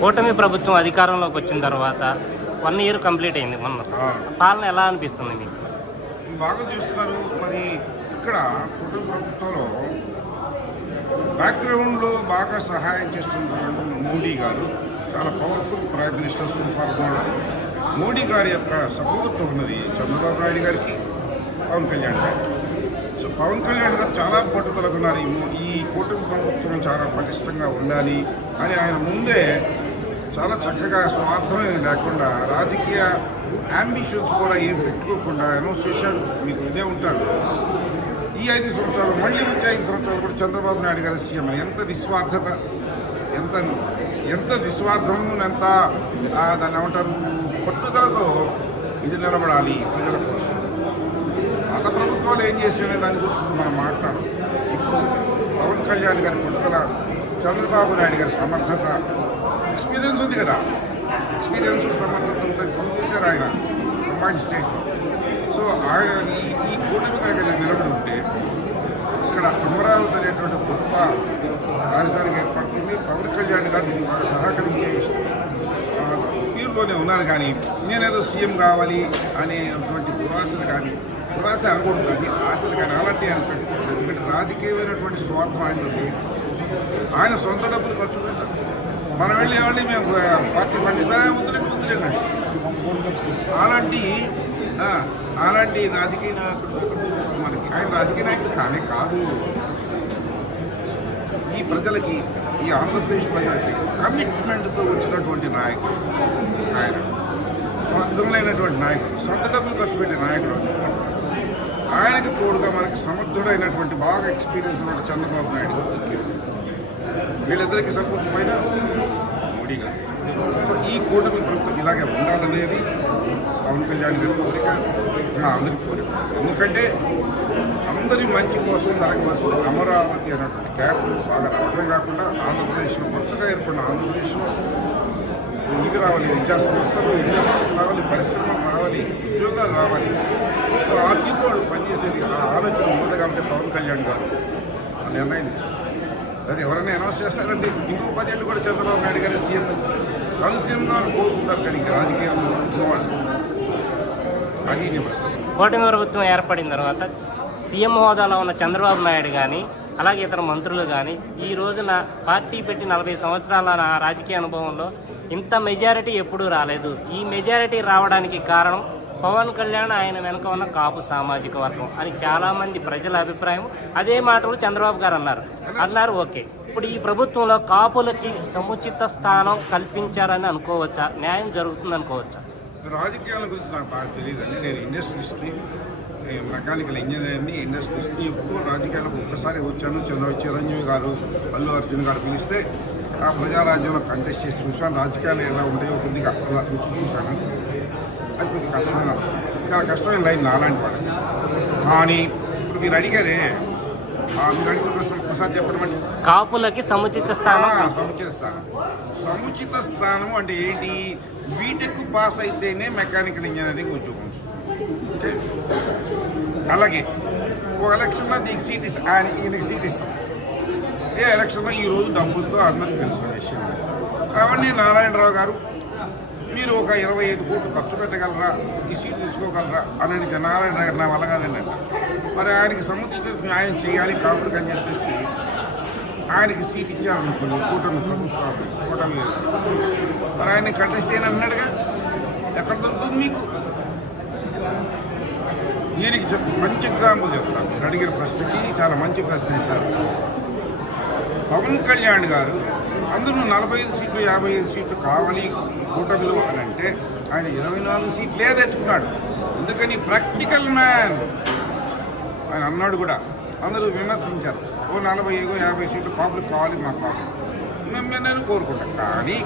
కూటమి ప్రభుత్వం అధికారంలోకి వచ్చిన తర్వాత 1 ఇయర్ కంప్లీట్ అయింది మొన్న. పాలన ఎలా అనిపిస్తుంది మీకు? బాగా చూస్తున్నారు. మరి ఇక్కడ కూటమి ప్రభుత్వంలో బ్యాక్గ్రౌండ్లో బాగా సహాయం చేస్తున్నారు మోడీ గారు. చాలా పవర్ఫుల్ ప్రైమ్ మినిస్టర్ సూపర్ కూడా. మోడీ గారి యొక్క సపోర్ట్ ఉన్నది చంద్రబాబు నాయుడు గారికి, పవన్ కళ్యాణ్ గారికి. సో పవన్ కళ్యాణ్ గారు చాలా పట్టుదలకు ఉన్నారు. ఈ కూటమి ప్రభుత్వం చాలా పటిష్టంగా ఉండాలి అని ఆయన ముందే చాలా చక్కగా స్వార్థం లేకుండా రాజకీయ అంబిషన్స్ కూడా ఏం పెట్టుకోకుండా అనౌన్స్ చేశాడు. మీకు ఇదే ఉంటారు. ఈ 5 సంవత్సరాలు మళ్ళీ వచ్చే 5 సంవత్సరాలు కూడా చంద్రబాబు నాయుడు గారి సీఎం. ఎంత నిస్వార్థత, ఎంత నిస్వార్థం, ఎంత దాన్ని ఏమంటారు పట్టుదలతో ఇది నిలబడాలి ప్రజల కోసం. గత ప్రభుత్వాలు ఏం చేసేనే దాని గురించి మనం మాట్లాడడం. ఇప్పుడు పవన్ కళ్యాణ్ గారి పట్టుదల, చంద్రబాబు నాయుడు గారి సమర్థత, ఎక్స్పీరియన్స్ ఉంది కదా, ఎక్స్పీరియన్స్ సమర్థత ఉంటుంది చేశారు ఆయన కంబైన్డ్ స్టేట్లో. సో ఆయన ఈ కూటమి కనుక నిలబడి ఉంటే ఇక్కడ అమరావతి అనేటువంటి గొప్ప రాజధానికి ఏర్పడుతుంది. పవన్ కళ్యాణ్ గారు దీనికి బాగా సహకరించే తీరులోనే ఉన్నారు. కానీ నేనేదో సీఎం కావాలి అనేటువంటి దురాశ అనకూడదు, కానీ ఆశలు కానీ అలాంటివి అనుకుంటున్నాను. ఎందుకంటే రాజకీయమైనటువంటి స్వార్థం ఆయన సొంత డబ్బులు ఖర్చు పెట్టారు. మనం వెళ్ళి ఏమండి మేము పార్టీ పండిస్తానే వద్దులేండి అలాంటి రాజకీయ నాయకుడు మనకి. ఆయన రాజకీయ నాయకుడు కానీ కాదు. ఈ ప్రజలకి, ఈ ఆంధ్రప్రదేశ్ ప్రజలకి కమిట్మెంట్తో వచ్చినటువంటి నాయకుడు ఆయన. స్వార్థమైనటువంటి నాయకుడు, సొంత డబ్బులు ఖర్చు పెట్టే నాయకుడు. ఆయనకి తోడుగా మనకి సమర్థుడైనటువంటి బాగా ఎక్స్పీరియన్స్ ఉన్న చంద్రబాబు నాయుడు గారు, వీళ్ళిద్దరికి సపోర్ట్ పైన మోడీ గారు. సో ఈ కూటమి ప్రభుత్వం ఇలాగే ఉండాలనేది పవన్ కళ్యాణ్ గారి కోరిక, అందరి కోరిక. ఎందుకంటే అందరి మంచి కోసం జరగవలసిన అమరావతి అనేటువంటి క్యాపిటల్ బాగా రావడం కాకుండా ఆంధ్రప్రదేశ్లో కొత్తగా ఏర్పడిన ఆంధ్రప్రదేశ్లో ఇది రావాలి, విద్యా సంస్థలు, ఇండస్ట్రీస్ రావాలి, పరిశ్రమలు రావాలి, ఉద్యోగాలు రావాలి. సో ఆర్థిక వాళ్ళు పనిచేసేది ఆ ఆలోచన ఉంది కాబట్టి పవన్ కళ్యాణ్ గారు ఆ నిర్ణయం ఇచ్చారు. అది ఎవరైనా అనౌన్స్ చేస్తారంటే ఇంకో 10 ఏళ్ళు కూడా చంద్రబాబు నాయుడు గారి సీఎం సీఎంగా కోరుకుంటారు. కానీ ఇంకా రాజకీయంలో ఉన్నవాళ్ళు అది కూటమి ప్రభుత్వం ఏర్పడిన తర్వాత సీఎం హోదాలో ఉన్న చంద్రబాబు నాయుడు కానీ అలాగే ఇతర మంత్రులు కానీ ఈ రోజున పార్టీ పెట్టి 40 సంవత్సరాల నా రాజకీయ అనుభవంలో ఇంత మెజారిటీ ఎప్పుడూ రాలేదు. ఈ మెజారిటీ రావడానికి కారణం పవన్ కళ్యాణ్, ఆయన వెనుక ఉన్న కాపు సామాజిక వర్గం అని చాలామంది ప్రజల అభిప్రాయం. అదే మాటలు చంద్రబాబు గారు అన్నారు. ఓకే, ఇప్పుడు ఈ ప్రభుత్వంలో కాపులకి సముచిత స్థానం కల్పించారని అనుకోవచ్చా? న్యాయం జరుగుతుంది అనుకోవచ్చా? రాజకీయాల గురించి నాకు బాగా తెలియదండి. నేను ఇండస్ట్రీస్ని, మెకానికల్ ఇంజనీర్ని, ఇండస్ట్రీస్ని ఎప్పుడు రాజకీయాలకు ఒక్కసారి వచ్చాను. చిరంజీవి గారు, అల్లు అర్జున్ గారు పిలిస్తే ఆ ప్రజారాజ్యంలో కంటెస్ట్ చేసి చూశాను. రాజకీయాలు ఎలా ఉంటాయో కొద్దిగా అలా రుచి చూశాను. అది కొద్దిగా కష్టమైన, చాలా కష్టమైన లైన్ నాలాంటి వాడు. కానీ ఇప్పుడు మీరు అడిగారే, మీరు అడిగిన ప్రశ్న ఒకసారి చెప్పడం అంటే కాపులకి సముచిత స్థానం. సముచిత స్థానం అంటే ఏంటి? బీటెక్ పాస్ అయితేనే మెకానికల్ ఇంజనీరింగ్ ఉద్యోగం. అలాగే ఒక ఎలక్షన్లో నీకు సీట్ ఇస్తాం, ఈయనకి సీట్ ఇస్తాం. ఏ ఎలక్షన్లో ఈరోజు డబ్బులతో అందరికీ తెలిసిన విషయం. కాబట్టి నారాయణరావు గారు మీరు ఒక 25 కోట్లు ఖర్చు పెట్టగలరా, ఈ సీటు తెచ్చుకోగలరా అని నారాయణరావు గారు నా వల్ల కాదండి. మరి ఆయనకి సముచిత న్యాయం చేయాలి కాబట్టి అని చెప్పేసి ఆయనకి సీట్ ఇచ్చారనుకోండి కూటమి ప్రభుత్వం, కూటమి లేదు. మరి ఆయన కంటెస్ట్ చేయని అన్నాడుగా, ఎక్కడ దొరుకుతుంది మీకు? దీనికి మంచి ఎగ్జాంపుల్ చెప్తాను. మీరు అడిగిన ప్రశ్నకి చాలా మంచి ప్రశ్న ఇస్తారు. పవన్ కళ్యాణ్ గారు అందులో 45 సీట్లు 55 సీట్లు కావాలి కూటమిలో అని అంటే ఆయన 24 సీట్లే తెచ్చుకున్నాడు. ఎందుకని? ప్రాక్టికల్ మ్యాన్ ఆయన అన్నాడు కూడా. అందరూ విమర్శించారు, ఓ 40 50 సీట్లు కాపులకు కావాలి, మాకు కావాలి, నేను కోరుకుంటాను. కానీ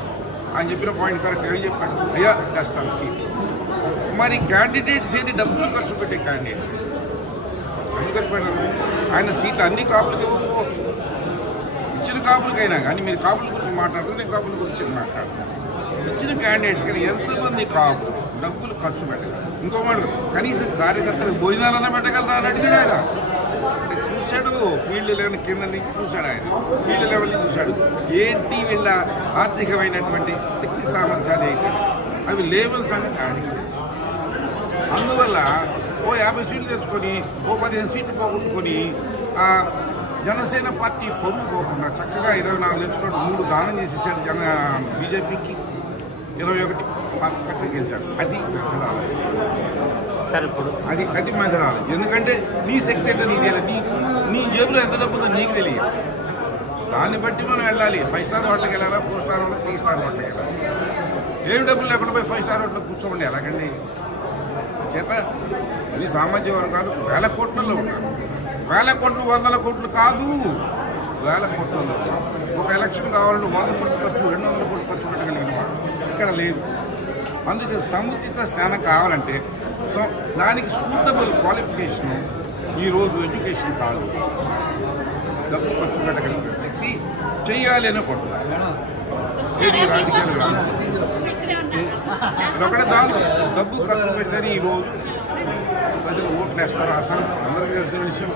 ఆయన చెప్పిన పాయింట్ కరెక్ట్. ఏం చెప్పాడు? అయ్యా చేస్తాను సీట్. మరి క్యాండిడేట్స్ ఏంటి? డబ్బులు ఖర్చు పెట్టే క్యాండిడేట్స్ అందుకని పెట్టారు. ఆయన సీట్లు అన్ని కాపులకి ఇవ్వకపోవచ్చు, ఇచ్చిన కాపులకైనా. కానీ మీరు కాపుల గురించి మాట్లాడుతూ నేను కాపుల గురించి మాట్లాడుతున్నాను. ఇచ్చిన క్యాండిడేట్స్ కానీ ఎంతమంది కాపులు డబ్బులు ఖర్చు పెట్టగలరు? ఇంకో మాట, కనీసం కార్యకర్తలు భోజనాలన్నా పెట్టగలరా అని అడిగాడు ఆయన. అంటే చూశాడు ఫీల్డ్ లెవెల్ కింద నుంచి చూశాడు, ఆయన ఫీల్డ్ లెవెల్ నుంచి చూశాడు ఏంటి వీళ్ళ ఆర్థికమైనటువంటి శక్తి సామర్థ్యాలు ఏంటి, అవి లేబుల్స్ అనేది ఆయనకి. అందువల్ల ఓ 50 సీట్లు తెచ్చుకొని ఓ 15 సీట్లు పోగొట్టుకొని జనసేన పార్టీ పొందుకోకుండా చక్కగా 24 తెచ్చుకొని 3 దానం చేసేసాడు బీజేపీకి, 21 పక్కన గెలిచాడు. అది మెథడ్ ఆలోచన సార్. ఇప్పుడు అది మెథడ్ ఆలోచన. ఎందుకంటే నీ శక్తి అంటే నీకు తెలియదు, నీ జేబులో ఎంత డబ్బు ఉందో నీకు తెలియదు. దాన్ని బట్టి మనం వెళ్ళాలి. 5 స్టార్ హోటల్కి వెళ్ళాలా, 4 స్టార్ హోటల్, 3 స్టార్ హోటల్కి వెళ్ళాలి. ఏమి డబ్బులు లేకుండా పోయి 5 స్టార్ హోటల్లో కూర్చోండి ఎలాగండి? చేత ఇది సామాజిక వర్గాలు వేల కోట్లలో ఉన్నారు. వేల కోట్లు 100 కోట్లు కాదు, వేల కోట్లలో. ఒక ఎలక్షన్ కావాలంటే 100 కోట్లు ఖర్చు, 200 కోట్లు ఖర్చు పెట్టగలిగిన వాడు ఇక్కడ లేదు. అందుకే సముచిత స్థానం కావాలంటే సో దానికి సూటబుల్ క్వాలిఫికేషన్ ఈరోజు ఎడ్యుకేషన్ కాదు, డబ్బు ఖర్చు పెట్టగలిగిన శక్తి చెయ్యాలి అని కొట్టాలి. ఏది రాజకీయాలు రాదు, అదొకటే దాని డబ్బు ఖర్చు పెట్టని ఈరోజు ప్రజలు ఓట్లు వేస్తారు. అసలు అందరికీ తెలిసిన విషయం,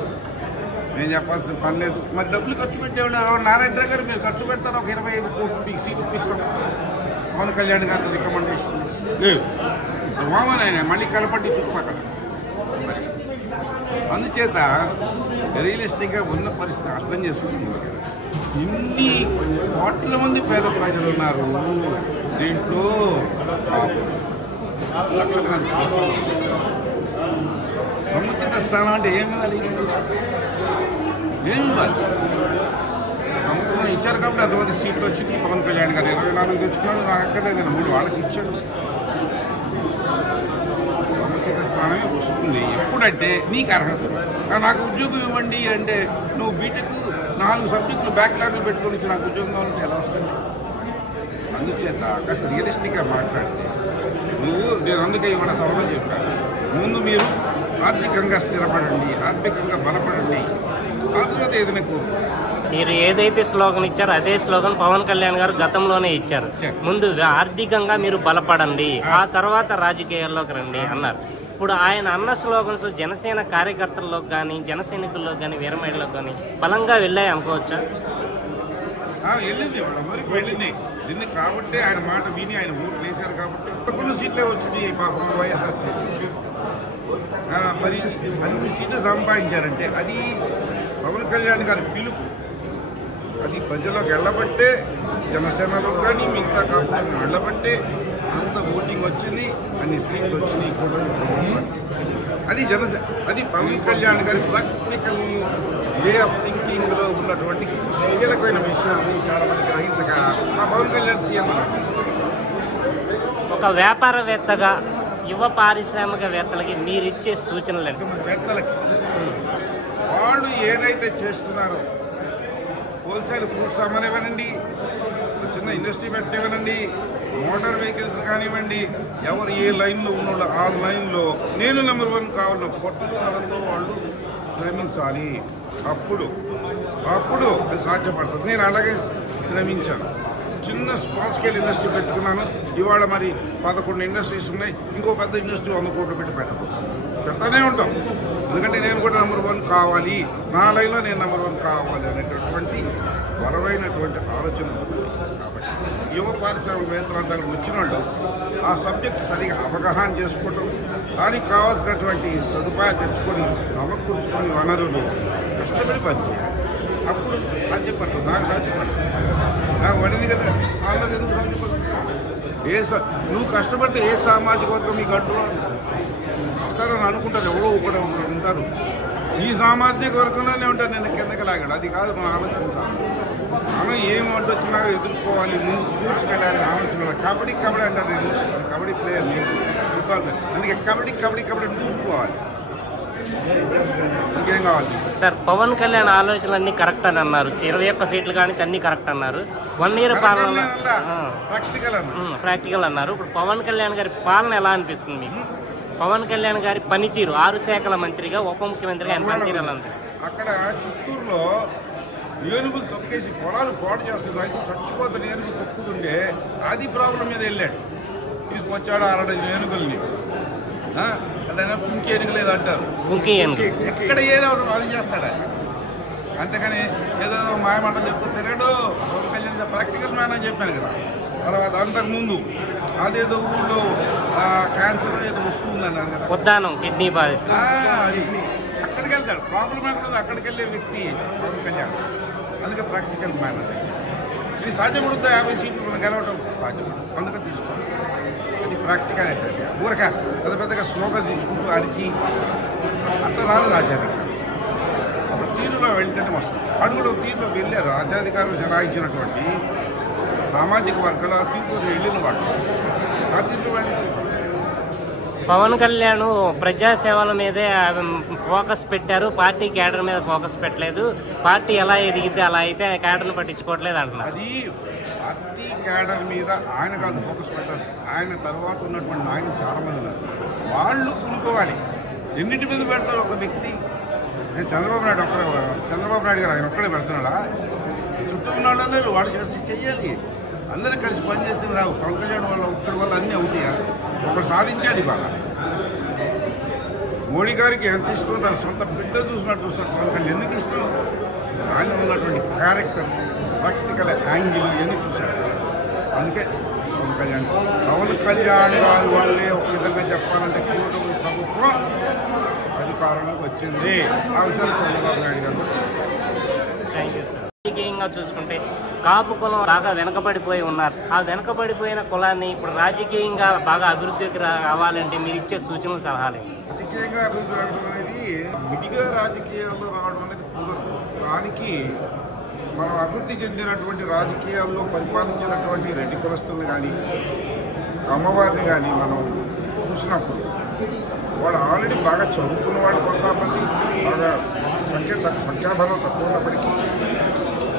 నేను చెప్పాల్సిన పని లేదు. మరి డబ్బులు ఖర్చు పెట్టేవాడు నారాయణ గారు మీరు ఖర్చు పెడతారు, ఒక 25 కోట్లు మీకు సీట్లు ఇప్పిస్తాం, పవన్ కళ్యాణ్ గారితో రికమెండేషన్ లేదు, వామన్ ఆయన మళ్ళీ కలపట్టి చుట్టుపక్కల. అందుచేత రియలిస్టిక్గా ఉన్న పరిస్థితి అర్థం చేసుకుంటున్నారు. ఇన్ని కోట్ల మంది పేద ప్రజలు ఉన్నారు దీంట్లో, సముచిత స్థానం అంటే ఏమి ఇవ్వాలి? సముద్రం ఇచ్చారు కాబట్టి అంతమంది సీట్లు వచ్చింది. పవన్ కళ్యాణ్ గారు 24 తెచ్చుకున్నాడు, నాకు అక్కర్లేదు, 3 వాళ్ళకి ఇచ్చాడు. సముచిత స్థానమే వస్తుంది ఎప్పుడంటే నీకు అర్హత. నాకు ఉద్యోగం ఇవ్వండి అంటే నువ్వు బీటెక్ 4 సబ్జెక్టులు బ్యాక్లాగ్లు పెట్టుకొని నాకు ఉద్యోగం కావాలంటే ఎలా వస్తుంది? అందుచేత కాస్త రియలిస్టిక్గా మాట్లాడితే నేను అందుకే ఇవాళ సభలో చెప్పాను, ముందు మీరు ఆర్థికంగా స్థిరపడండి, ఆర్థికంగా బలపడండి, ఆ తర్వాత ఏదైనా మీరు ఏదైతే స్లోగన్ ఇచ్చారో అదే స్లోగన్ పవన్ కళ్యాణ్ గారు గతంలోనే ఇచ్చారు. ముందు ఆర్థికంగా మీరు బలపడండి, ఆ తర్వాత రాజకీయాల్లోకి రండి అన్నారు. ఇప్పుడు ఆయన అన్న స్లోగన్స్ జనసేన కార్యకర్తల్లోకి కానీ, జనసైనికుల్లోకి కానీ, వీరమహిళలోకి కానీ బలంగా వెళ్ళాయి అనుకోవచ్చా? వెళ్ళింది, వాళ్ళందరికీ వెళ్ళింది. కాబట్టి ఆయన మాట విని ఆయన ఓట్లు వేశారు కాబట్టి కొన్ని సీట్లే వచ్చింది పాపం వైఎస్ఆర్సీపీ. మరి అన్ని సీట్లు సంపాదించారంటే అది పవన్ కళ్యాణ్ గారి పిలుపు. అది ప్రజలకు వెళ్ళబట్టే, జనసేనలో కానీ మిగతా కాకుండా వెళ్ళబట్టే అంత ఓటింగ్ వచ్చింది, అన్ని సీట్లు వచ్చినాయి కూడా. అది పవన్ కళ్యాణ్ గారి ప్రాక్టికల్ వే ఆఫ్ థింకింగ్లో ఉన్నటువంటి కీలకమైన విషయాన్ని చాలా మంది గ్రహించక మా పవన్ కళ్యాణ్ సీఎం ఒక వ్యాపారవేత్తగా యువ పారిశ్రామికవేత్తలకి మీరు ఇచ్చే సూచనలు వేత్తలకి వాళ్ళు ఏదైతే చేస్తున్నారో హోల్సేల్ ఫ్రూట్స్ అమ్మనివ్వనండి, చిన్న ఇండస్ట్రీ పెట్టనివ్వనండి, మోటార్ వెహికల్స్ కానివ్వండి, ఎవరు ఏ లైన్లో ఉన్నాడో ఆ లైన్లో నేను నెంబర్ 1 కావాలన్న పట్టుదలతో వాళ్ళు శ్రమించాలి. అప్పుడు అది సాధ్యపడుతుంది. నేను అలాగే శ్రమించాను. చిన్న స్మాల్ స్కేల్ ఇండస్ట్రీ పెట్టుకున్నాను. ఇవాళ మరి 11 ఇండస్ట్రీస్ ఉన్నాయి. ఇంకో పెద్ద ఇండస్ట్రీ 100 కోట్లు పెట్టి పెడతానే ఉంటాం. ఎందుకంటే నేను కూడా నెంబర్ 1 కావాలి, నా లైన్లో నేను నెంబర్ 1 కావాలి అనేటటువంటి బలమైనటువంటి ఆలోచన ఉంటుంది. కాబట్టి యువ పారిశ్రామికవేత్తలందరూ వచ్చిన వాళ్ళు ఆ సబ్జెక్ట్ సరిగా అవగాహన చేసుకోవటం, దానికి కావాల్సినటువంటి సదుపాయాలు తెచ్చుకొని సమకూర్చుకొని వనరులు కష్టపడి పనిచేయాలి. అప్పుడు సాధ్యపడుతుంది. నాకు సాధ్యపడుతుంది, నాకు పడింది కదా, వాళ్ళకి ఎందుకు సాధ్యపడుతుంది? నువ్వు కష్టపడితే ఏ సామాజిక వర్గం మీకు అడ్డు వస్తారని అనుకుంటారు. ఎవరో ఒకటి ఉంటారు ఈ సామాజిక వర్గంలోనే ఉంటారు, నేను కిందకి లాగాడు. అది కాదు మనం ఆలోచించాలి. మనం ఏం వంట వచ్చినా ఎదుర్కోవాలి, ముందు కూర్చుకెళ్ళాలి ఆలోచన. కబడ్డీ అంటారు, నేను కబడ్డీ ప్లేయర్, నేను ఫుట్బాల్ ప్లేయర్. అందుకే కబడ్డీ చూసుకోవాలి. ఇంకేం కావాలి సార్? పవన్ కళ్యాణ్ ఆలోచనలన్నీ కరెక్ట్ అని అన్నారు. 21 సీట్లు కానీ అన్ని కరెక్ట్ అన్నారు. 1 ఇయర్ పాలన ప్రాక్టికల్ అన్నారు. ఇప్పుడు పవన్ కళ్యాణ్ గారి పాలన ఎలా అనిపిస్తుంది మీకు? పవన్ కళ్యాణ్ గారి పనితీరు 6 శాఖల మంత్రిగా, ఉప ముఖ్యమంత్రిగా ఆయన పనితీరు ఎలా అనిపిస్తుంది? అక్కడ చిత్తూరులో ఏనుగులు తొక్కేసి పొలాలు పాడు చేస్తున్నారు, రైతులు చచ్చిపోతున్న ఏనుగులు తొక్కుతుంటే అది ప్రాబ్లం మీద వెళ్ళాడు. తీసుకొచ్చాడు 6 ఏనుగుల్ని. అదైనా కుంకి ఏనుగు లేదు అంటారు. కుంకి ఏనుగు ఎక్కడ ఏది అవసరం అది చేస్తాడు ఆయన. అంతేకాని ఏదో మాయమాటలు చెప్తూ తిరగడు. పవన్ కళ్యాణ్ ప్రాక్టికల్ మ్యాన్ అని చెప్పాను కదా. తర్వాత అంతకుముందు అదేదో ఊళ్ళో క్యాన్సర్ ఏదో వస్తుంది అన్నారు కదా, ఉద్దానం కిడ్నీ బాధిత, అక్కడికి వెళ్తాడు. ప్రాబ్లం ఎక్కడ అక్కడికి వెళ్ళే వ్యక్తి పవన్ కళ్యాణ్. అందుకే ప్రాక్టికల్ మ్యాన్ అది. ఇది సాధ్యపడుతుంది. 50 సీట్లు మనం గెలవడం సాధ్యం, అందుకే తీసుకోవాలి. అది ప్రాక్టికల్ ఏంటంటే ఊరక పెద్ద పెద్దగా స్లోగా తీసుకుంటూ అరిచి అట్లా రాదు రాజ్యాధికారం. ఒక తీరులో వెళ్తేనే వస్తుంది. అడుగులో తీరులో వెళ్ళే రాజ్యాధికారులు జనాయించినటువంటి సామాజిక వర్గాల తీరులో వెళ్ళిన వాళ్ళు ఆ తీరులో వెళ్ళి పవన్ కళ్యాణ్ ప్రజాసేవల మీదే ఫోకస్ పెట్టారు, పార్టీ క్యాడర్ మీద ఫోకస్ పెట్టలేదు. పార్టీ ఎలా ఎదిగితే అలా అయితే క్యాడర్ను పట్టించుకోవట్లేదు అంటున్నారు. అది పార్టీ క్యాడర్ మీద ఆయన కాదు ఫోకస్ పెట్టాలి. ఆయన తర్వాత ఉన్నటువంటి నాయకులు చాలామంది ఉన్నారు, వాళ్ళు కూనుకోవాలి. ఎన్నింటి మీద పెడతాడు ఒక వ్యక్తి? చంద్రబాబు నాయుడు గారు ఆయన ఒక్కడే పెడుతున్నాడా? చుట్టూ ఉన్నాడనే వాడు చేసి చెయ్యాలి. అందరూ కలిసి పనిచేస్తే రావు. పవన్ కళ్యాణ్ వల్ల ఒక్కడి వల్ల అన్నీ అవుతాయా? ఒకడు సాధించాడు ఇవాళ. మోడీ గారికి ఎంత ఇష్టం, తన సొంత బిడ్డ చూసినట్టు పవన్ కళ్యాణ్ ఎందుకు ఇష్టం? ఆయన ఉన్నటువంటి క్యారెక్టర్, ప్రాక్టికల్ యాంగిల్ ఎందుకు చూశాడు. అందుకే పవన్ కళ్యాణ్ గారి వాళ్ళే ఒక విధంగా చెప్పాలంటే కూటమి ప్రభుత్వం అధికారంలోకి వచ్చింది. ఆ విషయాలు చంద్రబాబు నాయుడు గారు. Thank you sir. రాజకీయంగా చూసుకుంటే కాపు కులం బాగా వెనకబడిపోయి ఉన్నారు. ఆ వెనకబడిపోయిన కులాన్ని ఇప్పుడు రాజకీయంగా బాగా అభివృద్ధికి రావాలంటే మీరు ఇచ్చే సూచనలు సలహాలు? రాజకీయంగా అభివృద్ధి రావడం అనేది విడిగా రాజకీయాల్లో రావడం అనేది కుదరదు. దానికి మనం అభివృద్ధి చెందినటువంటి రాజకీయాల్లో పరిపాలించినటువంటి రెడ్డి కులస్తులను కానీ అమ్మవారిని కానీ మనం చూసినప్పుడు వాళ్ళు ఆల్రెడీ బాగా చదువుకున్న వాళ్ళు కొంతమంది, బాగా సంఖ్యాబలం తక్కువ ఉన్నప్పటికీ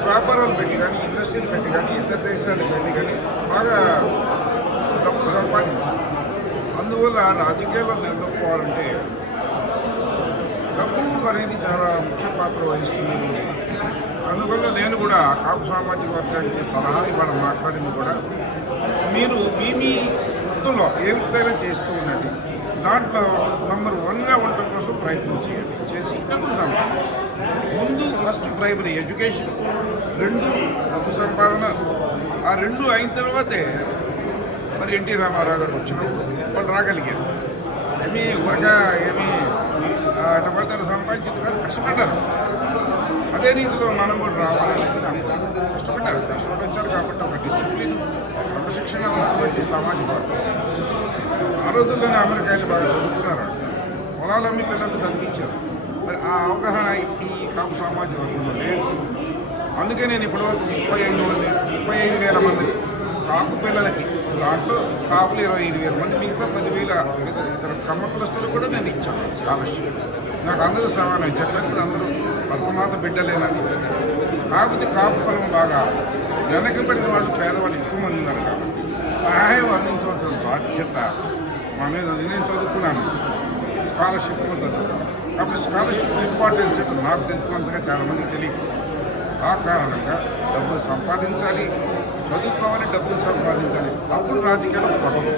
వ్యాపారాలు పెట్టి కానీ, ఇండస్ట్రీలు పెట్టి కానీ, ఇతర దేశాలకు వెళ్ళి కానీ బాగా డబ్బు సంపాదించారు. అందువల్ల రాజకీయాల్లో నిలదొక్కుకోవాలంటే డబ్బు అనేది చాలా ముఖ్య పాత్ర వహిస్తుంది. అందువల్ల నేను కూడా కాపు సామాజిక వర్గానికి సలహా ఇవాళ మాట్లాడింది కూడా, మీరు మీ వృత్తుల్లో ఏ వృత్తైనా చేస్తూ ఉండండి. దాంట్లో నంబర్ 1గా ఉండటం కోసం ప్రయత్నం చేయండి. చేసి డబ్బులు సంపాదించండి. ముందు ఫస్ట్ ప్రైమరీ ఎడ్యుకేషన్, 2 డబ్బు సంపాదన. ఆ 2 అయిన తర్వాతే మరి ఎన్టీ రామారావు గారు వచ్చినప్పుడు వాళ్ళు రాగలిగారు. ఏమీ ఊరగా అటపడతారు సంపాదించింది కాదు, కష్టపడ్డారు. అదే రీతిలో మనం కూడా రావాలని కష్టపడ్డారు. కష్టపడించారు కాబట్టి ఒక డిసిప్లిన్, క్రమశిక్షణ ఉన్నటువంటి సామాజిక వర్గం. ఆ రోజుల్లోనే అమెరికాయలు బాగా చదువుతున్నారు, పొలాలమ్మి పిల్లలు చదివించారు. మరి ఆ అవగాహన ఈ కాపు సామాజిక వర్గంలో లేదు. అందుకే నేను ఇప్పటివరకు 35,000 మంది కాపు పిల్లలకి, దాంట్లో కాపులు 25,000 మంది, మిగతా 10,000 ఇతర కమ్మ కులస్తులకు కూడా నేను ఇచ్చాను స్కాలర్షిప్. నాకు అందరూ సమానం చెప్పాను, అందరూ భర్తమాత బిడ్డలేనని. కాకపోతే కాపు కులం బాగా వెనకబడిన వాళ్ళు, పేదవాళ్ళు ఎక్కువ మంది ఉన్నారు కాబట్టి సహాయం అందించవలసిన బాధ్యత మా మీద. నేను చదువుకున్నాను, స్కాలర్షిప్ చదువుకున్నాను కాబట్టి స్కాలర్షిప్ ఇంపార్టెన్స్ నాకు తెలిసినంతగా చాలామందికి తెలియదు. ఆ కారణంగా డబ్బులు సంపాదించాలి, చదువుకోవాలి, డబ్బులు సంపాదించాలి. అప్పుడు రాజకీయాలు పడవు.